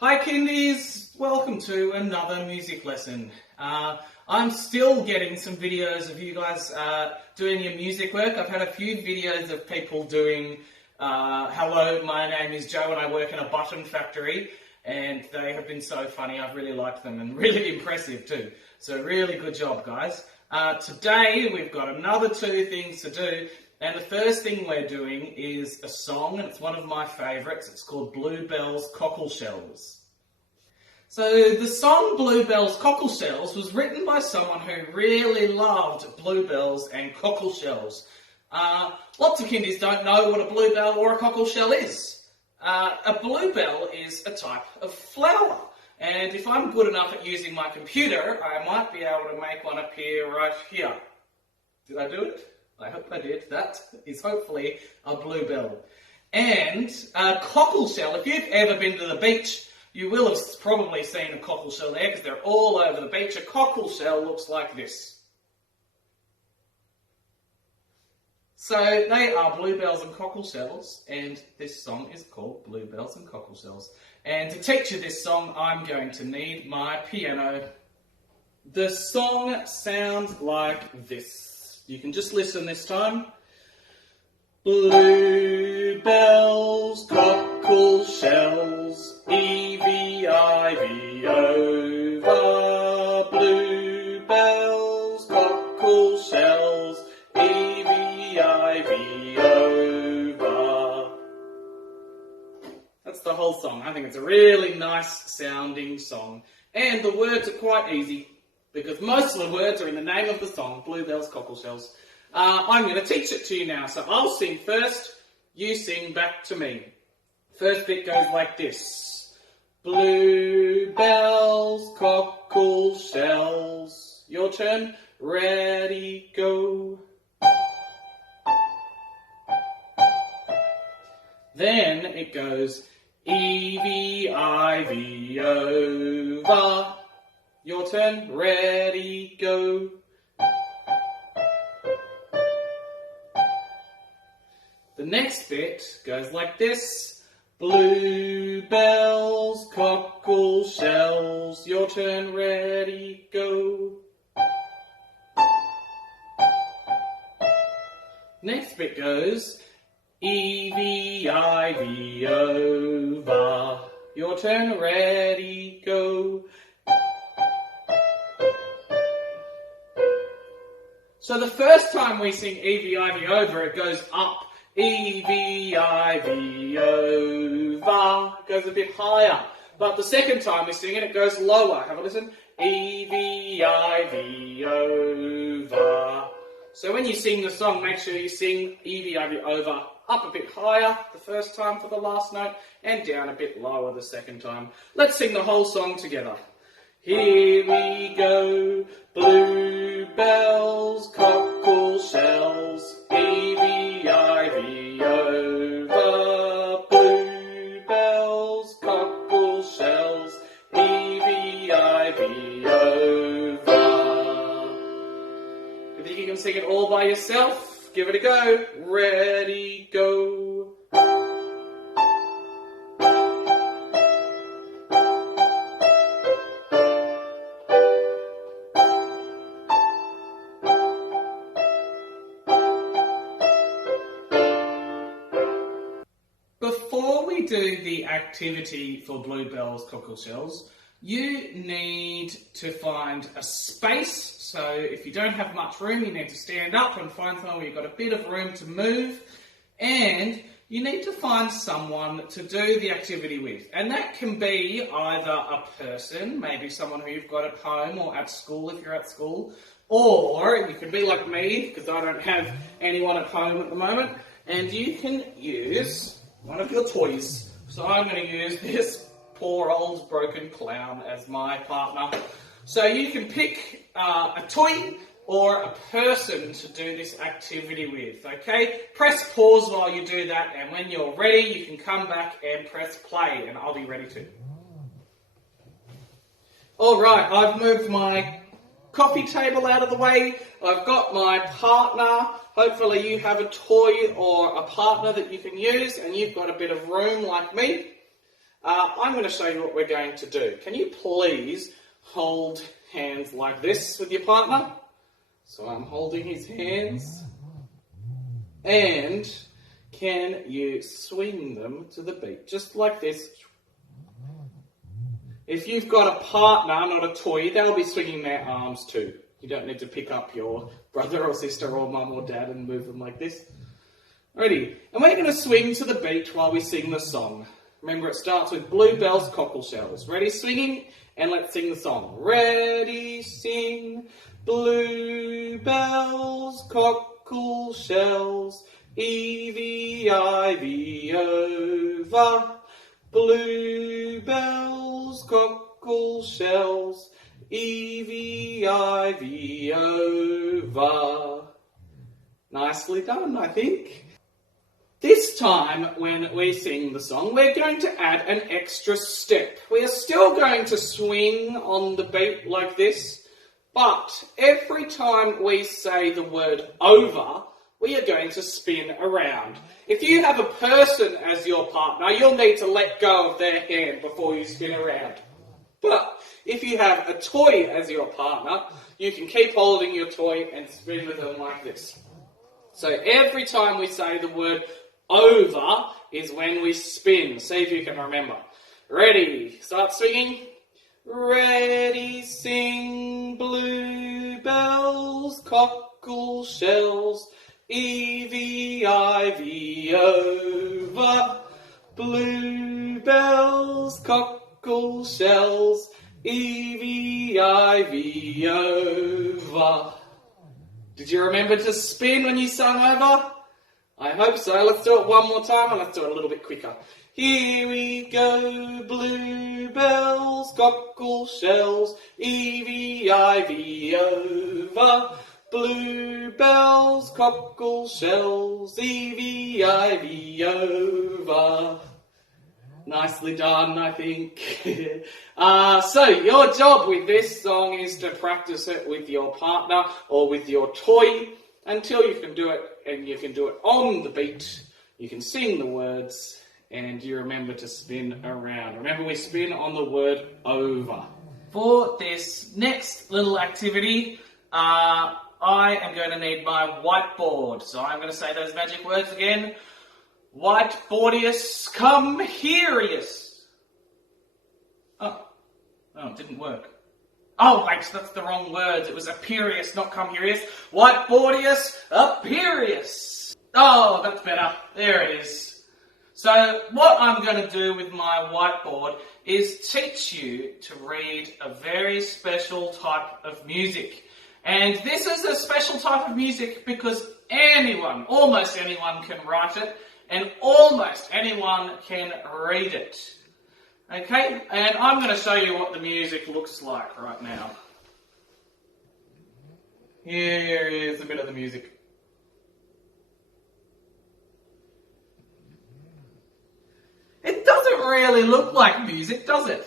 Hi kindies, welcome to another music lesson. I'm still getting some videos of you guys doing your music work. I've had a few videos of people doing, hello, my name is Joe and I work in a button factory, and they have been so funny. I've really liked them and really impressive too. So really good job, guys. Today we've got another two things to do. And the first thing we're doing is a song, and it's one of my favourites. It's called Bluebell's Cockleshells. So the song Bluebell's Cockleshells was written by someone who really loved bluebells and cockleshells. Lots of kindies don't know what a bluebell or a cockleshell is. A bluebell is a type of flower. And if I'm good enough at using my computer, I might be able to make one appear right here. Did I do it? I hope I did. That is hopefully a bluebell. And a cockleshell, if you've ever been to the beach, you will have probably seen a cockleshell there because they're all over the beach. A cockleshell looks like this. So they are bluebells and cockleshells, and this song is called Bluebells and Cockleshells. And to teach you this song, I'm going to need my piano. The song sounds like this. You can just listen this time. Bluebells, cockleshells, E-V-I-V over. Bluebells, cockleshells, E-V-I-V over. That's the whole song. I think it's a really nice sounding song. And the words are quite easy, because most of the words are in the name of the song, Bluebells, Cockleshells. I'm going to teach it to you now. So I'll sing first, you sing back to me. First bit goes like this. Bluebells, cockleshells. Your turn. Ready, go. Then it goes E-V-I-V over. Your turn. Ready, go. The next bit goes like this. Bluebells, cockleshells. Your turn. Ready, go. Next bit goes E-V-I-V over. Your turn. Ready, go. So the first time we sing E-V-I-V over, it goes up. E-V-I-V over. It goes a bit higher. But the second time we sing it, it goes lower. Have a listen. E-V-I-V over. So when you sing the song, make sure you sing E-V-I-V over up a bit higher the first time for the last note, and down a bit lower the second time. Let's sing the whole song together. Here we go, bluebells, cockleshells, E-V-I-V over. Bluebells, cockleshells, E-V-I-V over. You think you can sing it all by yourself? Give it a go. Ready, go. Before we do the activity for bluebells, cockleshells, you need to find a space. So if you don't have much room, you need to stand up and find somewhere where you've got a bit of room to move. And you need to find someone to do the activity with. And that can be either a person, maybe someone who you've got at home or at school if you're at school, or you can be like me, because I don't have anyone at home at the moment, and you can use one of your toys. So I'm going to use this poor old broken clown as my partner. So you can pick a toy or a person to do this activity with, okay? Press pause while you do that, and when you're ready, you can come back and press play, and I'll be ready too. Alright, I've moved my coffee table out of the way. I've got my partner. Hopefully you have a toy or a partner that you can use, and you've got a bit of room like me. I'm going to show you what we're going to do. Can you please hold hands like this with your partner? So I'm holding his hands. And can you swing them to the beat? Just like this. If you've got a partner, not a toy, they'll be swinging their arms too. You don't need to pick up your brother or sister or mum or dad and move them like this. Ready? And we're going to swing to the beat while we sing the song. Remember, it starts with bluebells, cockle shells. Ready, swinging? And let's sing the song. Ready, sing, bluebells, cockle shells, E-V-I-V over. Bluebells, cockle shells, E-V-I-V over. Nicely done, I think. This time, when we sing the song, we're going to add an extra step. We are still going to swing on the beat like this, but every time we say the word over, we are going to spin around. If you have a person as your partner, you'll need to let go of their hand before you spin around. But if you have a toy as your partner, you can keep holding your toy and spin with them like this. So every time we say the word over is when we spin. See if you can remember. Ready, start swinging. Ready, sing, bluebells, cockle shells, E-V-I-V over. Bluebells, cockle shells, E-V-I-V over. Did you remember to spin when you sung over? I hope so. Let's do it one more time and let's do it a little bit quicker. Here we go, bluebells, cockle shells, E-V-I-V over. Bluebells, cockle shells, E-V-I-V over. Nicely done, I think. So your job with this song is to practice it with your partner or with your toy until you can do it, and you can do it on the beat. You can sing the words, and you remember to spin around. Remember, we spin on the word over. For this next little activity, I am going to need my whiteboard. So I'm going to say those magic words again. Whiteboardius, come hereius. Oh, it didn't work. Oh, wait, that's the wrong words. It was aperius, not come hereius. Whiteboardius, aperius. Oh, that's better. There it is. So what I'm going to do with my whiteboard is teach you to read a very special type of music. And this is a special type of music because anyone, almost anyone can write it, and almost anyone can read it. Okay, and I'm going to show you what the music looks like right now. Here is a bit of the music. It doesn't really look like music, does it?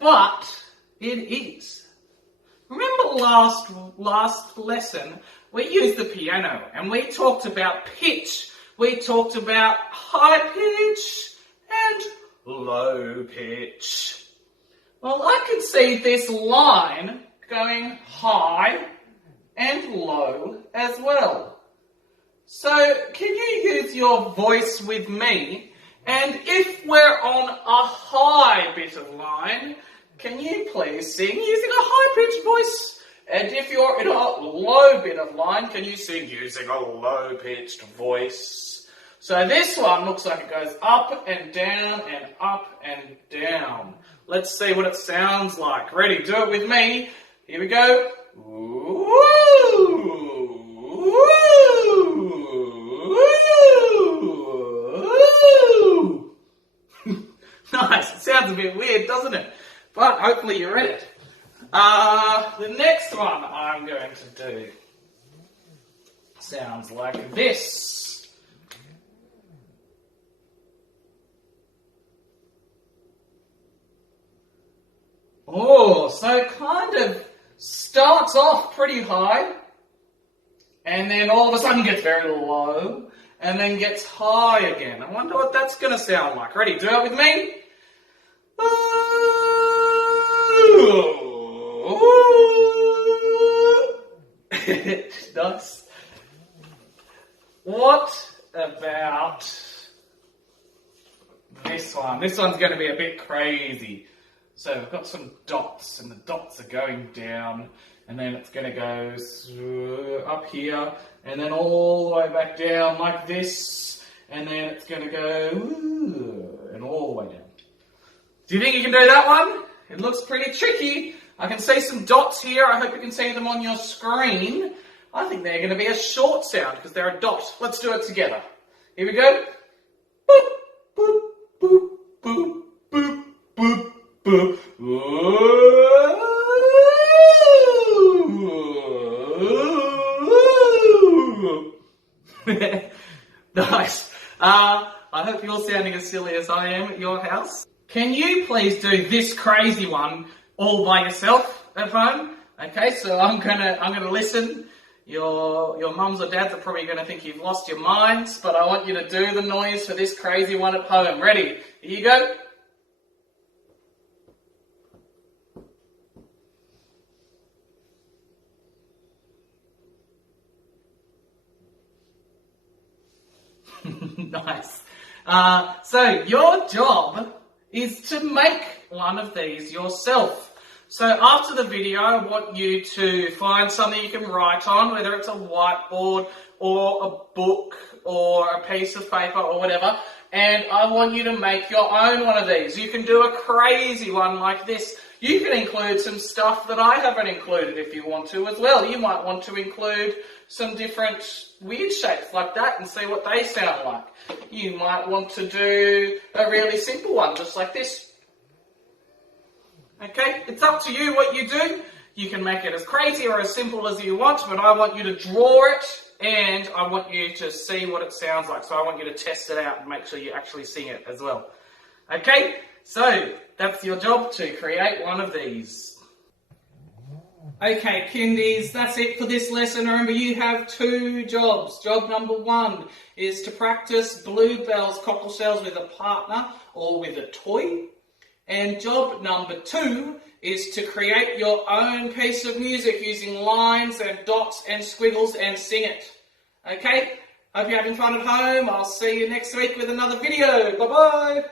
But it is. Remember last lesson, we used the piano and we talked about pitch. We talked about high pitch and low pitch. Well, I can see this line going high and low as well. So, can you use your voice with me? And if we're on a high bit of line, can you please sing using a high-pitched voice? And if you're in a low bit of line, can you sing using a low-pitched voice? So this one looks like it goes up and down and up and down. Let's see what it sounds like. Ready? Do it with me. Here we go. Woo! Woo! Woo! Nice. It sounds a bit weird, doesn't it? But hopefully you read it. The next one I'm going to do sounds like this. Oh, so it kind of starts off pretty high, and then all of a sudden gets very low, and then gets high again. I wonder what that's going to sound like. Ready? Do it with me. Nice. What about this one? This one's going to be a bit crazy. So we've got some dots, and the dots are going down, and then it's going to go up here, and then all the way back down like this, and then it's going to go and all the way down. Do you think you can do that one? It looks pretty tricky. I can see some dots here. I hope you can see them on your screen. I think they're going to be a short sound because they're a dot. Let's do it together. Here we go. Boop, boop, boop, boop, boop, boop, boop. Nice. I hope you're sounding as silly as I am at your house. Can you please do this crazy one all by yourself at home? Okay, so I'm gonna listen. Your mums or dads are probably gonna think you've lost your minds, but I want you to do the noise for this crazy one at home. Ready? Here you go. Nice. So your job is to make one of these yourself. So after the video, I want you to find something you can write on, whether it's a whiteboard or a book or a piece of paper or whatever, and I want you to make your own one of these. You can do a crazy one like this. You can include some stuff that I haven't included if you want to as well. You might want to include some different weird shapes like that and see what they sound like. You might want to do a really simple one just like this. Okay, it's up to you what you do. You can make it as crazy or as simple as you want, but I want you to draw it and I want you to see what it sounds like. So I want you to test it out and make sure you actually sing it as well. Okay, so that's your job, to create one of these. Okay, kindies, that's it for this lesson. Remember, you have two jobs. Job number one is to practice bluebells, cockle shells with a partner or with a toy. And job number two is to create your own piece of music using lines and dots and squiggles and sing it. Okay? Hope you're having fun at home. I'll see you next week with another video. Bye-bye.